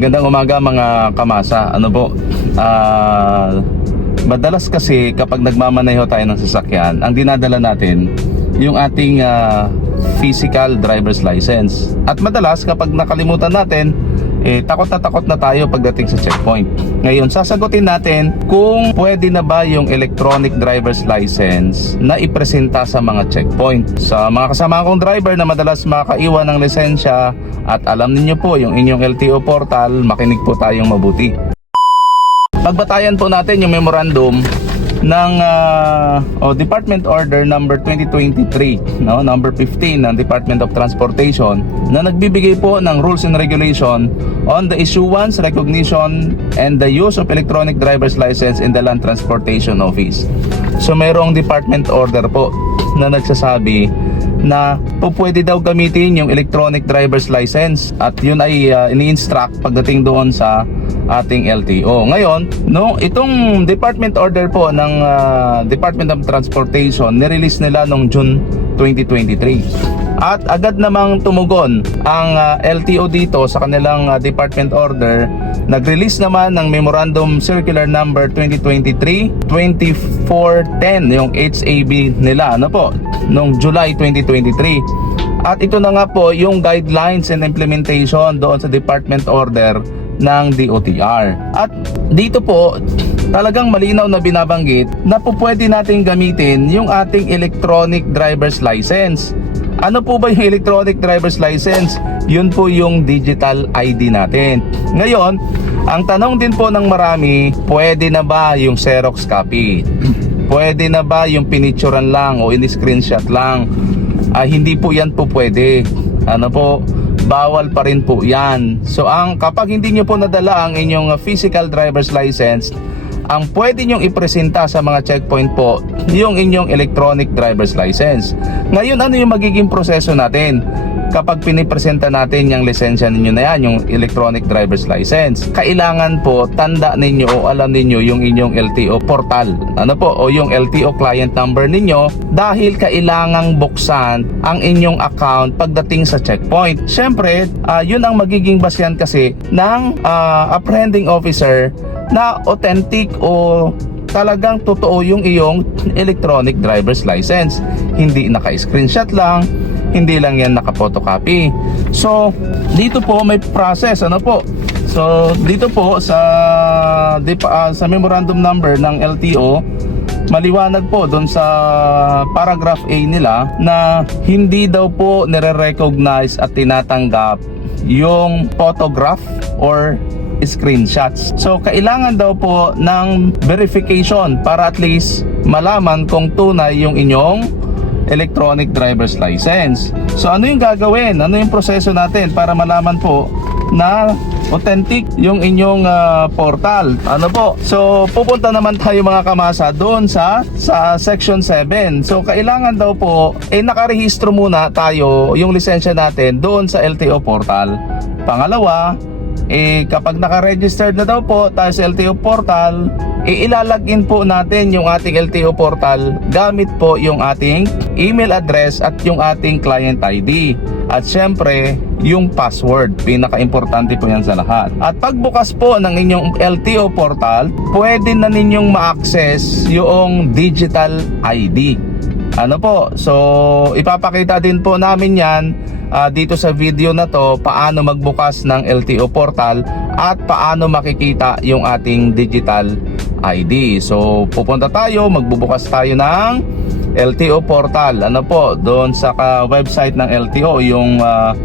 magandang umaga mga kamasa. Ano po? Ah, madalas kasi kapag nagmamaneho tayo ng sasakyan, ang dinadala natin yung ating ah, physical driver's license. At madalas kapag nakalimutan natin, eh, takot na takot na tayo pagdating sa checkpoint. Ngayon, sasagutin natin kung pwede na ba yung electronic driver's license na ipresenta sa mga checkpoint. Sa mga kasama kong driver na madalas makaiwan ng lisensya at alam ninyo po yung inyong LTO portal, makinig po tayong mabuti. Pagbatayan po natin yung memorandum ng ah, oh, Department Order number 2023, no, number 15 ng Department of Transportation na nagbibigay po ng rules and regulation on the issuance, recognition and the use of electronic driver's license in the Land Transportation Office. So mayroong department order po na nagsasabi na po pwede daw gamitin yung electronic driver's license at yun ay ah, ini-instruct pagdating doon sa ating LTO. Ngayon, no, itong department order po ng ah, Department of Transportation, nirelease nila noong June 2023. At agad namang tumugon ang ah, LTO dito sa kanilang ah, department order. Nag-release naman ng Memorandum Circular Number 2023-2410, yung HAB nila, ano po, noong July 2023. At ito na nga po yung guidelines and implementation doon sa department order ng DOTR. At dito po, talagang malinaw na binabanggit na po pwede natin gamitin yung ating electronic driver's license. Ano po ba yung electronic driver's license? Yun po yung digital ID natin. Ngayon, ang tanong din po ng marami, pwede na ba yung Xerox copy? Pwede na ba yung pinicturean lang o in-screenshot lang? Ah, hindi po yan po pwede. Ano po, bawal pa rin po yan. So ang kapag hindi nyo po nadala ang inyong physical driver's license, ang pwede nyong ipresenta sa mga checkpoint po yung inyong electronic driver's license. Ngayon, ano yung magiging proseso natin? Kapag pinipresenta natin yung lisensya ninyo na yan, yung electronic driver's license, kailangan po tanda ninyo o alam ninyo yung inyong LTO portal. Ano po? O yung LTO client number ninyo dahil kailangang buksan ang inyong account pagdating sa checkpoint. Siyempre, ah, yun ang magiging basyan kasi ng ah, apprehending officer na authentic o talagang totoo yung iyong electronic driver's license. Hindi naka-screenshot lang, hindi lang yan naka-photocopy. So, dito po may process, ano po? So, dito po sa ah, sa memorandum number ng LTO, maliwanag po doon sa paragraph A nila na hindi daw po nire-recognize at tinatanggap yung photograph or screenshots. So, kailangan daw po ng verification para at least malaman kung tunay yung inyong electronic driver's license. So, ano yung gagawin? Ano yung proseso natin para malaman po na authentic yung inyong ah, portal. Ano po? So, pupunta naman tayo mga kamasa doon sa sa section 7. So, kailangan daw po eh nakarehistro muna tayo yung lisensya natin doon sa LTO portal. Pangalawa, eh kapag naka-registered na daw po tayo sa LTO portal, eh ilalagin po natin yung ating LTO portal gamit po yung ating email address at yung ating client ID. At syempre, yung password. Pinaka-importante po yan sa lahat. At pagbukas po ng inyong LTO portal, pwede na ninyong ma-access yung digital ID. Ano po? So, ipapakita din po namin yan ah, dito sa video na to paano magbukas ng LTO portal at paano makikita yung ating digital ID. So, pupunta tayo, magbubukas tayo ng LTO portal. Ano po? Doon sa ka- website ng LTO, yung ah,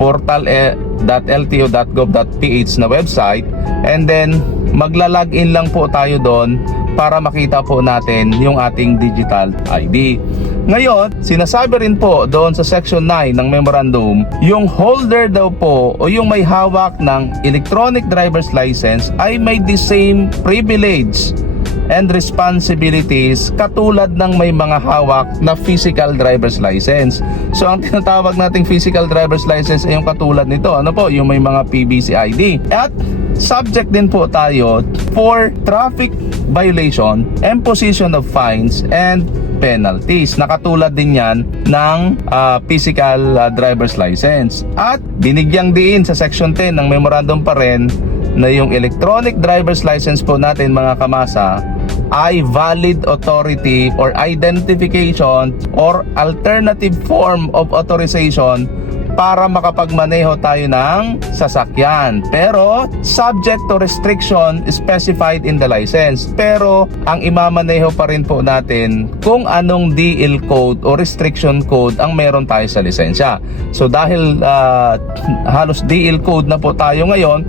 portal.lto.gov.ph na website and then magla-login lang po tayo doon para makita po natin yung ating digital ID. Ngayon, sinasabi rin po doon sa section 9 ng memorandum, yung holder daw po o yung may hawak ng electronic driver's license ay may the same privilege and responsibilities katulad ng may mga hawak na physical driver's license. So ang tinatawag nating physical driver's license ay yung katulad nito. Ano po? Yung may mga PBC ID. At subject din po tayo for traffic violation, imposition of fines, and penalties. Nakatulad din yan ng ah, physical ah, driver's license. At binigyang diin sa section 10 ng memorandum pa rin na yung electronic driver's license po natin mga kamasa ay valid authority or identification or alternative form of authorization para makapagmaneho tayo ng sasakyan. Pero subject to restriction specified in the license. Pero ang imamaneho pa rin po natin kung anong DL code o restriction code ang meron tayo sa lisensya. So dahil ah, halos DL code na po tayo ngayon,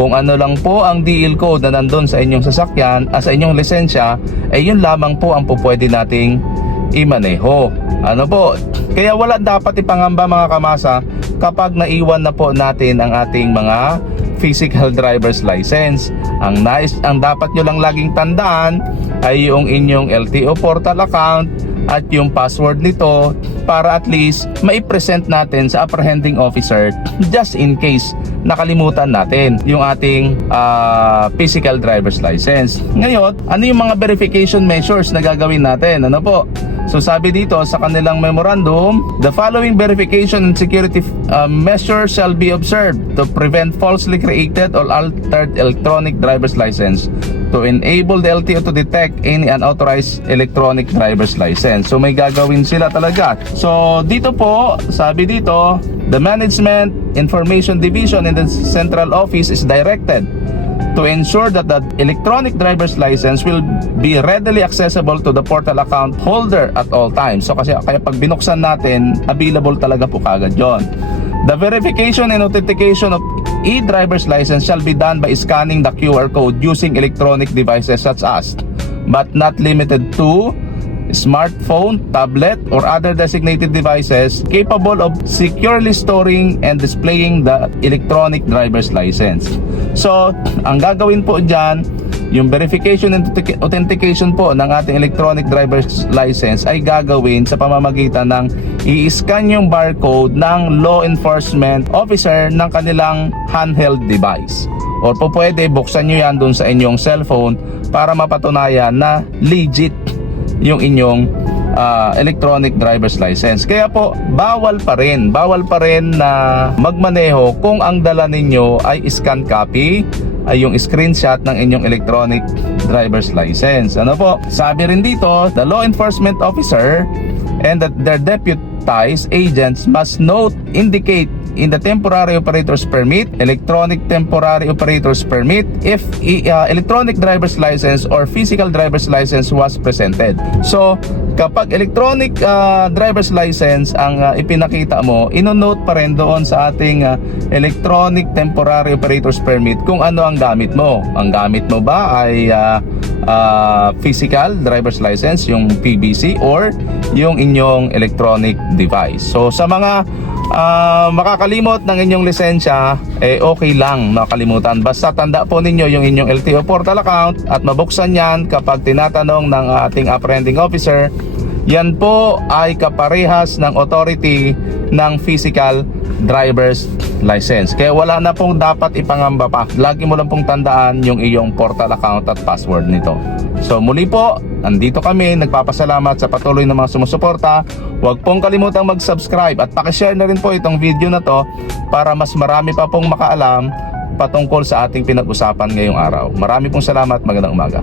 kung ano lang po ang DL code na nandun sa inyong sasakyan, ah, sa inyong lisensya, ay yun lamang po ang po pwede nating imaneho. Ano po? Kaya wala dapat ipangamba mga kamasa kapag naiwan na po natin ang ating mga physical driver's license. Ang nice, ang dapat nyo lang laging tandaan ay yung inyong LTO portal account at yung password nito para at least mai-present natin sa apprehending officer just in case nakalimutan natin yung ating ah, physical driver's license. Ngayon, ano yung mga verification measures na gagawin natin? Ano po? So sabi dito sa kanilang memorandum, the following verification and security uh, measures shall be observed to prevent falsely created or altered electronic driver's license to enable the LTO to detect any unauthorized electronic driver's license. So may gagawin sila talaga. So dito po, sabi dito, the Management Information Division in the Central Office is directed to ensure that the electronic driver's license will be readily accessible to the portal account holder at all times. So kasi kaya pag binuksan natin, available talaga po kagad yon. The verification and authentication of e-driver's license shall be done by scanning the QR code using electronic devices such as but not limited to smartphone, tablet, or other designated devices capable of securely storing and displaying the electronic driver's license. So, ang gagawin po dyan, yung verification and authentic- authentication po ng ating electronic driver's license ay gagawin sa pamamagitan ng i-scan yung barcode ng law enforcement officer ng kanilang handheld device. Or po pwede, buksan nyo yan dun sa inyong cellphone para mapatunayan na legit yung inyong ah, electronic driver's license. Kaya po, bawal pa rin, bawal pa rin na magmaneho kung ang dala ninyo ay scan copy, ay yung screenshot ng inyong electronic driver's license. Ano po? Sabi rin dito, the law enforcement officer and that their deputized agents must note, indicate in the temporary operator's permit, electronic temporary operator's permit, if uh, electronic driver's license or physical driver's license was presented. So, kapag electronic uh, driver's license ang uh, ipinakita mo, inonote pa rin doon sa ating uh, electronic temporary operator's permit kung ano ang gamit mo. Ang gamit mo ba ay uh, uh, physical driver's license, yung PBC, or yung inyong electronic device. So, sa mga ah, makakalimot ng inyong lisensya, eh okay lang makalimutan. Basta tanda po ninyo yung inyong LTO portal account at mabuksan yan kapag tinatanong ng ating apprehending officer. Yan po ay kaparehas ng authority ng physical driver's license. Kaya wala na pong dapat ipangamba pa. Lagi mo lang pong tandaan yung iyong portal account at password nito. So muli po, nandito kami, nagpapasalamat sa patuloy na mga sumusuporta. Huwag pong kalimutang mag-subscribe at pakishare na rin po itong video na to para mas marami pa pong makaalam patungkol sa ating pinag-usapan ngayong araw. Marami pong salamat, magandang umaga.